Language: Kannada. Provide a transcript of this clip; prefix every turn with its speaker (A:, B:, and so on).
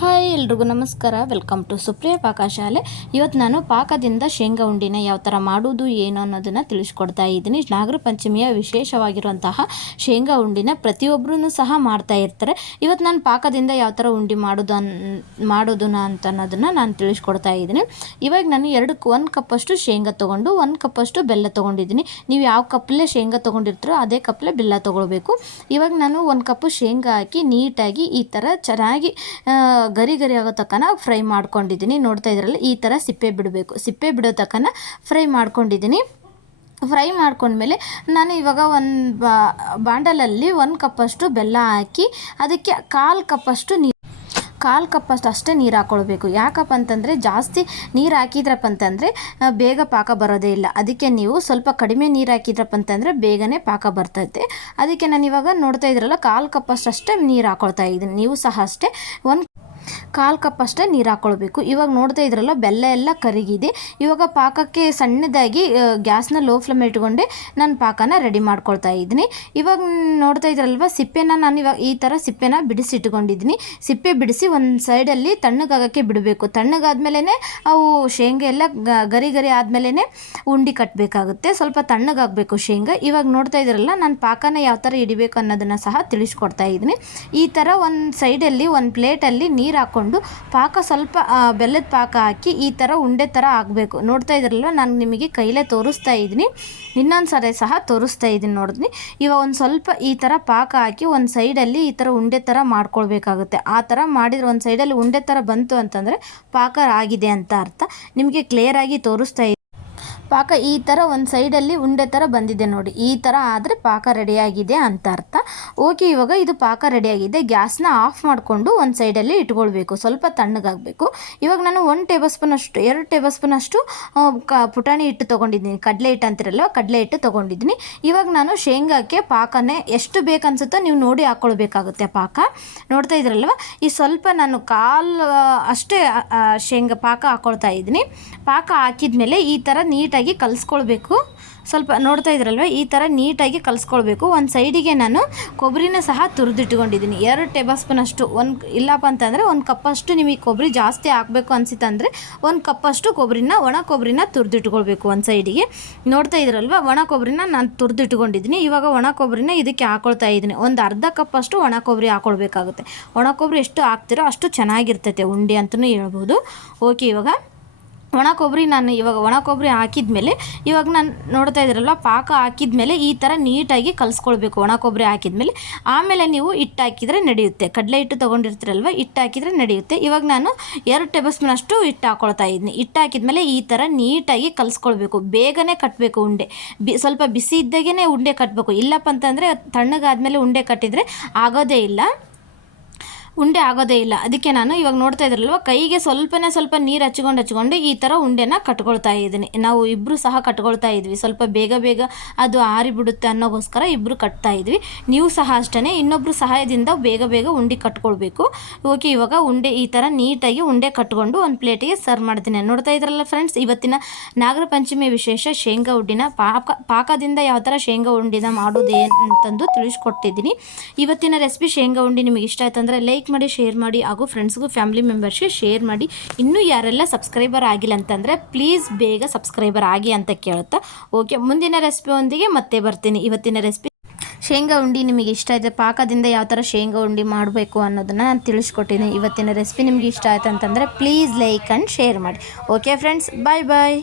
A: ಹಾಯ್ ಎಲ್ರಿಗೂ ನಮಸ್ಕಾರ. ವೆಲ್ಕಮ್ ಟು ಸುಪ್ರಿಯ ಪಾಕಶಾಲೆ. ಇವತ್ತು ನಾನು ಪಾಕದಿಂದ ಶೇಂಗಾ ಉಂಡಿನ ಯಾವ ಥರ ಮಾಡೋದು, ಏನು ಅನ್ನೋದನ್ನು ತಿಳಿಸ್ಕೊಡ್ತಾ ಇದ್ದೀನಿ. ನಾಗರ ಪಂಚಮಿಯ ವಿಶೇಷವಾಗಿರುವಂತಹ ಶೇಂಗಾ ಉಂಡಿನ ಪ್ರತಿಯೊಬ್ಬರೂ ಸಹ ಮಾಡ್ತಾ ಇರ್ತಾರೆ. ಇವತ್ತು ನಾನು ಪಾಕದಿಂದ ಯಾವ ಥರ ಉಂಡಿ ಮಾಡೋದು ಅನ್ ಮಾಡೋದು ಅಂತ ಅನ್ನೋದನ್ನು ನಾನು ತಿಳಿಸ್ಕೊಡ್ತಾ ಇದ್ದೀನಿ. ಇವಾಗ ನಾನು ಎರಡು ಒಂದು ಕಪ್ಪಷ್ಟು ಶೇಂಗಾ ತೊಗೊಂಡು, ಒಂದು ಕಪ್ಪಷ್ಟು ಬೆಲ್ಲ ತೊಗೊಂಡಿದ್ದೀನಿ. ನೀವು ಯಾವ ಕಪ್ಪಲ್ಲೇ ಶೇಂಗಾ ತೊಗೊಂಡಿರ್ತೀರೋ ಅದೇ ಕಪ್ಪಲ್ಲೇ ಬೆಲ್ಲ ತೊಗೊಳ್ಬೇಕು. ಇವಾಗ ನಾನು ಒಂದು ಕಪ್ಪು ಶೇಂಗಾ ಹಾಕಿ ನೀಟಾಗಿ ಈ ಥರ ಚೆನ್ನಾಗಿ ಗರಿ ಗರಿ ಆಗೋ ತಕ್ಕನ ಫ್ರೈ ಮಾಡ್ಕೊಂಡಿದ್ದೀನಿ. ನೋಡ್ತಾ ಇದ್ರಲ್ಲ ಈ ಥರ ಸಿಪ್ಪೆ ಬಿಡಬೇಕು. ಸಿಪ್ಪೆ ಬಿಡೋ ತಕ್ಕನ ಫ್ರೈ ಮಾಡ್ಕೊಂಡಿದ್ದೀನಿ. ಫ್ರೈ ಮಾಡ್ಕೊಂಡ್ಮೇಲೆ ನಾನು ಇವಾಗ ಒಂದು ಬಾ, ಬಾಂಡಲಲ್ಲಿ ಒಂದು ಕಪ್ಪಷ್ಟು ಬೆಲ್ಲ ಹಾಕಿ ಅದಕ್ಕೆ ಕಾಲು ಕಪ್ಪಷ್ಟು ನೀರು ಕಾಲು ಕಪ್ಪಷ್ಟು ಅಷ್ಟೇ ನೀರು ಹಾಕ್ಕೊಳ್ಬೇಕು ಯಾಕಪ್ಪ ಅಂತಂದರೆ ಜಾಸ್ತಿ ನೀರು ಹಾಕಿದ್ರಪ್ಪ ಅಂತಂದರೆ ಬೇಗ ಪಾಕ ಬರೋದೇ ಇಲ್ಲ. ಅದಕ್ಕೆ ನೀವು ಸ್ವಲ್ಪ ಕಡಿಮೆ ನೀರು ಹಾಕಿದ್ರಪ್ಪ ಅಂತಂದರೆ ಬೇಗನೆ ಪಾಕ ಬರ್ತೈತೆ. ಅದಕ್ಕೆ ನಾನು ಇವಾಗ ನೋಡ್ತಾ ಇದ್ರಲ್ಲ ಕಾಲು ಕಪ್ಪಷ್ಟು ಅಷ್ಟೇ ನೀರು ಹಾಕೊಳ್ತಾ ಇದ್ದೀನಿ. ನೀವು ಸಹ ಅಷ್ಟೇ ಒಂದು ಕಾಲು ಕಪ್ ಅಷ್ಟೇ ನೀರು ಹಾಕ್ಕೊಳ್ಬೇಕು ಇವಾಗ ನೋಡ್ತಾ ಇದ್ರಲ್ಲ, ಬೆಲ್ಲ ಎಲ್ಲ ಕರಿಗಿದೆ. ಇವಾಗ ಪಾಕಕ್ಕೆ ಸಣ್ಣದಾಗಿ ಗ್ಯಾಸ್ನ ಲೋ ಫ್ಲೇಮ್ ಇಟ್ಕೊಂಡೆ ನಾನು ಪಾಕನ ರೆಡಿ ಮಾಡ್ಕೊಳ್ತಾ ಇದ್ದೀನಿ. ಇವಾಗ ನೋಡ್ತಾ ಇದ್ರಲ್ವ, ಸಿಪ್ಪೆನ ನಾನು ಇವಾಗ ಈ ಥರ ಸಿಪ್ಪೆನ ಬಿಡಿಸಿ ಇಟ್ಕೊಂಡಿದ್ದೀನಿ ಸಿಪ್ಪೆ ಬಿಡಿಸಿ ಒಂದು ಸೈಡಲ್ಲಿ ತಣ್ಣಗಾಗಕ್ಕೆ ಬಿಡಬೇಕು. ತಣ್ಣಗಾದ್ಮೇಲೆ ಅವು ಶೇಂಗಾ ಎಲ್ಲ ಗರಿ ಗರಿ ಆದಮೇಲೆ ಉಂಡಿ ಕಟ್ಟಬೇಕಾಗುತ್ತೆ ಸ್ವಲ್ಪ ತಣ್ಣಗಾಗಬೇಕು ಶೇಂಗಾ. ಇವಾಗ ನೋಡ್ತಾ ಇದ್ರಲ್ಲ, ನಾನು ಪಾಕನ ಯಾವ ಥರ ಇಡಬೇಕು ಅನ್ನೋದನ್ನು ಸಹ ತಿಳಿಸ್ಕೊಡ್ತಾ ಇದ್ದೀನಿ. ಈ ಥರ ಒಂದು ಸೈಡಲ್ಲಿ, ಒಂದು ಪ್ಲೇಟಲ್ಲಿ ನೀರು ಹಾಕ್ಕೊಂಡು ಪಾಕ ಸ್ವಲ್ಪ ಬೆಲ್ಲದ ಪಾಕ ಹಾಕಿ ಈ ಥರ ಉಂಡೆ ಥರ ಆಗಬೇಕು. ನೋಡ್ತಾ ಇದ್ರಲ್ಲ ನಾನು ನಿಮಗೆ ಕೈಲೇ ತೋರಿಸ್ತಾ ಇದ್ದೀನಿ. ಇನ್ನೊಂದು ಸರಿ ಸಹ ತೋರಿಸ್ತಾ ಇದ್ದೀನಿ ನೋಡಿದ್ನಿ. ಇವಾಗ ಒಂದು ಸ್ವಲ್ಪ ಈ ಥರ ಪಾಕ ಹಾಕಿ ಒಂದು ಸೈಡಲ್ಲಿ ಈ ಥರ ಉಂಡೆ ಥರ ಮಾಡ್ಕೊಳ್ಬೇಕಾಗುತ್ತೆ. ಆ ಥರ ಮಾಡಿದ್ರೆ ಒಂದು ಸೈಡಲ್ಲಿ ಉಂಡೆ ಥರ ಬಂತು ಅಂತಂದರೆ ಪಾಕ ಆಗಿದೆ ಅಂತ ಅರ್ಥ. ನಿಮಗೆ ಕ್ಲಿಯರಾಗಿ ತೋರಿಸ್ತಾ ಇದ್ದೀನಿ ಪಾಕ ಈ ಥರ ಒಂದು ಸೈಡಲ್ಲಿ ಉಂಡೆ ಥರ ಬಂದಿದೆ ನೋಡಿ. ಈ ಥರ ಆದರೆ ಪಾಕ ರೆಡಿಯಾಗಿದೆ ಅಂತ ಅರ್ಥ. ಓಕೆ ಇವಾಗ ಇದು ಪಾಕ ರೆಡಿಯಾಗಿದೆ ಗ್ಯಾಸ್ನ ಆಫ್ ಮಾಡಿಕೊಂಡು ಒಂದು ಸೈಡಲ್ಲಿ ಇಟ್ಕೊಳ್ಬೇಕು. ಸ್ವಲ್ಪ ತಣ್ಣಗಾಗಬೇಕು. ಇವಾಗ ನಾನು ಒಂದು ಟೇಬಲ್ ಸ್ಪೂನ್ ಅಷ್ಟು, ಎರಡು ಟೇಬಲ್ ಸ್ಪೂನ್ ಅಷ್ಟು ಕ, ಪುಟಾಣಿ ಹಿಟ್ಟು ತೊಗೊಂಡಿದ್ದೀನಿ. ಕಡಲೆ ಹಿಟ್ಟು ಅಂತಿರಲ್ಲ, ಕಡಲೆ ಹಿಟ್ಟು ತೊಗೊಂಡಿದ್ದೀನಿ. ಇವಾಗ ನಾನು ಶೇಂಗಾಕ್ಕೆ ಪಾಕನೇ ಎಷ್ಟು ಬೇಕನ್ಸುತ್ತೋ ನೀವು ನೋಡಿ ಹಾಕ್ಕೊಳ್ಬೇಕಾಗುತ್ತೆ ಪಾಕ. ನೋಡ್ತಾ ಇದ್ರಲ್ವ? ಈ ಸ್ವಲ್ಪ ನಾನು ಕಾಲು, ಅಷ್ಟೇ ಶೇಂಗಾ ಪಾಕ ಹಾಕ್ಕೊಳ್ತಾ ಇದ್ದೀನಿ. ಪಾಕ ಹಾಕಿದ್ಮೇಲೆ ಈ ಥರ ನೀಟಾಗಿ ಕಲಿಸ್ಕೊಳ್ಬೇಕು. ಸ್ವಲ್ಪ ನೋಡ್ತಾ ಇದ್ರಲ್ವ? ಈ ಥರ ನೀಟಾಗಿ ಕಲಿಸ್ಕೊಳ್ಬೇಕು. ಒಂದು ಸೈಡಿಗೆ ನಾನು ಕೊಬ್ಬರಿನ ಸಹ ತುರಿದಿಟ್ಕೊಂಡಿದ್ದೀನಿ. ಎರಡು ಟೇಬಲ್ ಸ್ಪೂನ್ ಅಷ್ಟು, ಒಂದು ಇಲ್ಲಪ್ಪ ಅಂತಂದರೆ ಒಂದು ಕಪ್ಪಷ್ಟು ನಿಮಗೆ ಕೊಬ್ಬರಿ ಜಾಸ್ತಿ ಹಾಕಬೇಕು ಅನಿಸಿತ್ತಂದರೆ ಒಂದು ಕಪ್ಪಷ್ಟು ಕೊಬ್ಬರಿನ ಒಣ ಕೊಬ್ಬರಿನ ತುರಿದಿಟ್ಕೊಳ್ಬೇಕು ಒಂದು ಸೈಡಿಗೆ. ನೋಡ್ತಾ ಇದ್ರಲ್ವ? ಒಣ ಕೊಬ್ಬರಿನ ನಾನು ತುರಿದಿಟ್ಕೊಂಡಿದ್ದೀನಿ. ಇವಾಗ ಒಣ ಕೊಬ್ಬರಿನ ಇದಕ್ಕೆ ಹಾಕೊಳ್ತಾ ಇದ್ದೀನಿ. ಒಂದು ಅರ್ಧ ಕಪ್ಪಷ್ಟು ಒಣ ಕೊಬ್ಬರಿ ಹಾಕೊಳ್ಬೇಕಾಗುತ್ತೆ. ಒಣ ಕೊಬ್ಬರಿ ಎಷ್ಟು ಹಾಕ್ತಿರೋ ಅಷ್ಟು ಚೆನ್ನಾಗಿರ್ತೈತೆ ಉಂಡೆ ಅಂತಲೂ ಹೇಳ್ಬೋದು. ಓಕೆ, ಇವಾಗ ಒಣ ಕೊಬ್ಬರಿ ನಾನು ಇವಾಗ ಒಣ ಕೊಬ್ಬರಿ ಹಾಕಿದ್ಮೇಲೆ ಇವಾಗ ನಾನು ನೋಡ್ತಾ ಇದ್ರಲ್ಲ ಪಾಕ ಹಾಕಿದ್ಮೇಲೆ ಈ ಥರ ನೀಟಾಗಿ ಕಲಿಸ್ಕೊಳ್ಬೇಕು. ಒಣ ಕೊಬ್ಬರಿ ಹಾಕಿದ್ಮೇಲೆ ಆಮೇಲೆ ನೀವು ಹಿಟ್ಟು ಹಾಕಿದರೆ ನಡೆಯುತ್ತೆ. ಕಡಲೆ ಹಿಟ್ಟು ತೊಗೊಂಡಿರ್ತೀರಲ್ವ, ಹಿಟ್ಟು ಹಾಕಿದರೆ ನಡೆಯುತ್ತೆ. ಇವಾಗ ನಾನು ಎರಡು ಟೇಬಲ್ ಸ್ಪೂನ್ ಅಷ್ಟು ಹಿಟ್ಟು ಹಾಕ್ಕೊಳ್ತಾ ಇದ್ದೀನಿ ಹಿಟ್ಟು ಹಾಕಿದ್ಮೇಲೆ ಈ ಥರ ನೀಟಾಗಿ ಕಲಿಸ್ಕೊಳ್ಬೇಕು. ಬೇಗನೆ ಕಟ್ಟಬೇಕು ಉಂಡೆ. ಬಿ, ಸ್ವಲ್ಪ ಬಿಸಿ ಇದ್ದಾಗೇ ಉಂಡೆ ಕಟ್ಟಬೇಕು ಇಲ್ಲಪ್ಪ ಅಂತಂದರೆ ತಣ್ಣಗಾದ್ಮೇಲೆ ಉಂಡೆ ಕಟ್ಟಿದರೆ ಆಗೋದೇ ಇಲ್ಲ. ಉಂಡೆ ಆಗೋದೇ ಇಲ್ಲ. ಅದಕ್ಕೆ ನಾನು ಇವಾಗ ನೋಡ್ತಾ ಇದ್ರಲ್ವ, ಕೈಗೆ ಸ್ವಲ್ಪನೇ ಸ್ವಲ್ಪ ನೀರು ಹಚ್ಕೊಂಡು ಹಚ್ಕೊಂಡು ಈ ಥರ ಉಂಡೆನ ಕಟ್ಕೊಳ್ತಾ ಇದ್ದೀನಿ. ನಾವು ಇಬ್ಬರು ಸಹ ಕಟ್ಕೊಳ್ತಾ ಇದ್ವಿ. ಸ್ವಲ್ಪ ಬೇಗ ಬೇಗ ಅದು ಆರಿ ಬಿಡುತ್ತೆ ಅನ್ನೋಗೋಸ್ಕರ ಇಬ್ಬರು ಕಟ್ತಾ ಇದ್ವಿ. ನೀವು ಸಹ ಅಷ್ಟೇ ಇನ್ನೊಬ್ಬರು ಸಹಾಯದಿಂದ ಬೇಗ ಬೇಗ ಉಂಡೆ ಕಟ್ಕೊಳ್ಬೇಕು. ಓಕೆ, ಇವಾಗ ಉಂಡೆ ಈ ಥರ ನೀಟಾಗಿ ಉಂಡೆ ಕಟ್ಕೊಂಡು ಒಂದು ಪ್ಲೇಟಿಗೆ ಸರ್ವ್ ಮಾಡ್ತೀನಿ. ನೋಡ್ತಾ ಇದ್ರಲ್ಲ ಫ್ರೆಂಡ್ಸ್, ಇವತ್ತಿನ ನಾಗರ ಪಂಚಮಿ ವಿಶೇಷ ಶೇಂಗಾ ಉಂಡಿನ ಪಾಕ, ಪಾಕದಿಂದ ಯಾವ ಥರ ಶೇಂಗಾ ಉಂಡಿನ ಮಾಡೋದು ಅಂತಂದು ತಿಳಿಸ್ಕೊಟ್ಟಿದ್ದೀನಿ. ಇವತ್ತಿನ ರೆಸಿಪಿ ಶೇಂಗಾ ಉಂಡಿ ನಿಮಗೆ ಇಷ್ಟ ಆಯ್ತು ಲೈಕ್ ಮಾಡಿ, ಶೇರ್ ಮಾಡಿ ಹಾಗೂ ಫ್ರೆಂಡ್ಸ್ಗೂ ಫ್ಯಾಮಿಲಿ ಮೆಂಬರ್ಸ್ಗೆ ಶೇರ್ ಮಾಡಿ. ಇನ್ನೂ ಯಾರೆಲ್ಲ ಸಬ್ಸ್ಕ್ರೈಬರ್ ಆಗಿಲ್ಲ ಅಂತಂದರೆ ಪ್ಲೀಸ್ ಬೇಗ ಸಬ್ಸ್ಕ್ರೈಬರ್ ಆಗಿ ಅಂತ ಕೇಳುತ್ತಾ. ಓಕೆ ಮುಂದಿನ ರೆಸಿಪಿ ಒಂದಿಗೆ ಮತ್ತೆ ಬರ್ತೀನಿ. ಇವತ್ತಿನ ರೆಸಿಪಿ ಶೇಂಗಾ ಉಂಡಿ ನಿಮಗೆ ಇಷ್ಟ ಆಯಿತು ಪಾಕದಿಂದ ಯಾವ ಥರ ಶೇಂಗಾ ಉಂಡಿ ಮಾಡಬೇಕು ಅನ್ನೋದನ್ನು ನಾನು ತಿಳಿಸ್ಕೊಟ್ಟಿದ್ದೀನಿ ಇವತ್ತಿನ ರೆಸಿಪಿ ನಿಮಗೆ ಇಷ್ಟ ಆಯಿತು ಅಂತಂದರೆ ಪ್ಲೀಸ್ ಲೈಕ್ ಆ್ಯಂಡ್ ಶೇರ್ ಮಾಡಿ. Okay friends bye bye